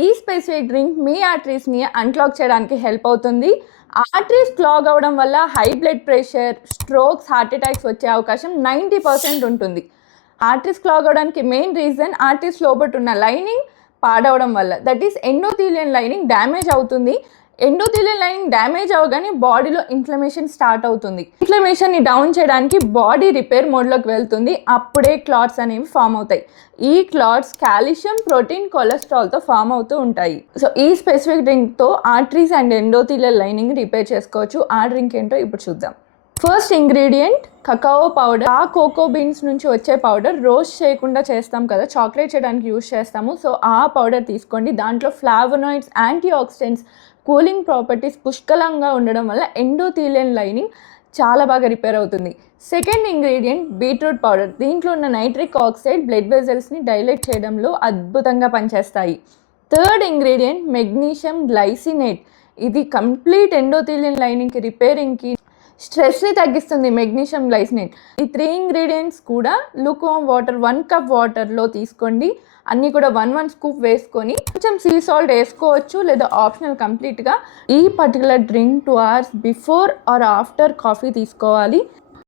ఈ specific drink మీ ఆర్టరీస్ని అన్క్లాగ్ చేయడానికి help అవుతుంది. ఆర్టరీస్ క్లాగ్ అవ్వడం వల్ల high blood pressure, strokes, heart attacks వచ్చే అవకాశం 90% ఉంటుంది. ఆర్టరీస్ క్లాగ్ అవ్వడానికి మెయిన్ రీజన్ ఆర్టరీస్ లోపల ఉన్న లైనింగ్ పాడవడం వల్ల, that is endothelian lining damage అవుతుంది. ఎండోథీలియన్ లైనింగ్ డ్యామేజ్ అవగానే బాడీలో ఇన్ఫ్లమేషన్ స్టార్ట్ అవుతుంది. ఇన్ఫ్లమేషన్ని డౌన్ చేయడానికి బాడీ రిపేర్ మోడ్లోకి వెళ్తుంది. అప్పుడే క్లాట్స్ అనేవి ఫామ్ అవుతాయి. ఈ క్లాట్స్ కాల్షియం, ప్రోటీన్, కొలెస్ట్రాల్తో ఫామ్ అవుతూ ఉంటాయి. సో ఈ స్పెసిఫిక్ డ్రింక్తో arteries and endothelial lining repair చేసుకోవచ్చు. ఆ డ్రింక్ ఏంటో ఇప్పుడు చూద్దాం. First ingredient cacao powder. ఆ కోకో బీన్స్ నుంచి వచ్చే పౌడర్ రోస్ట్ చేయకుండా చేస్తాం కదా, చాక్లెట్ చేయడానికి యూజ్ చేస్తాము. సో ఆ పౌడర్ తీసుకోండి. దాంట్లో ఫ్లావోనాయిడ్స్, యాంటీ ఆక్సిడెంట్స్, కూలింగ్ ప్రాపర్టీస్ పుష్కలంగా ఉండడం వల్ల ఎండోథీలియన్ లైనింగ్ చాలా బాగా రిపేర్ అవుతుంది. Second ingredient beetroot powder. దీంట్లో ఉన్న నైట్రిక్ ఆక్సైడ్ బ్లడ్ వెజల్స్ని డైలేట్ చేయడంలో అద్భుతంగా పనిచేస్తాయి. Third ingredient magnesium glycinate. ఇది కంప్లీట్ ఎండోథీలియన్ లైనింగ్కి, రిపేరింగ్కి, స్ట్రెస్ని తగ్గిస్తుంది మెగ్నీషియం గ్లైసినేట్. ఈ 3 ఇంగ్రీడియంట్స్ కూడా లూక్వార్మ్ వాటర్ 1 కప్ వాటర్లో తీసుకోండి. అన్నీ కూడా 1 స్కూప్ వేసుకొని కొంచెం సీ సాల్ట్ వేసుకోవచ్చు, లేదా ఆప్షనల్ కంప్లీట్గా. ఈ particular drink 2 hours before or after coffee తీసుకోవాలి.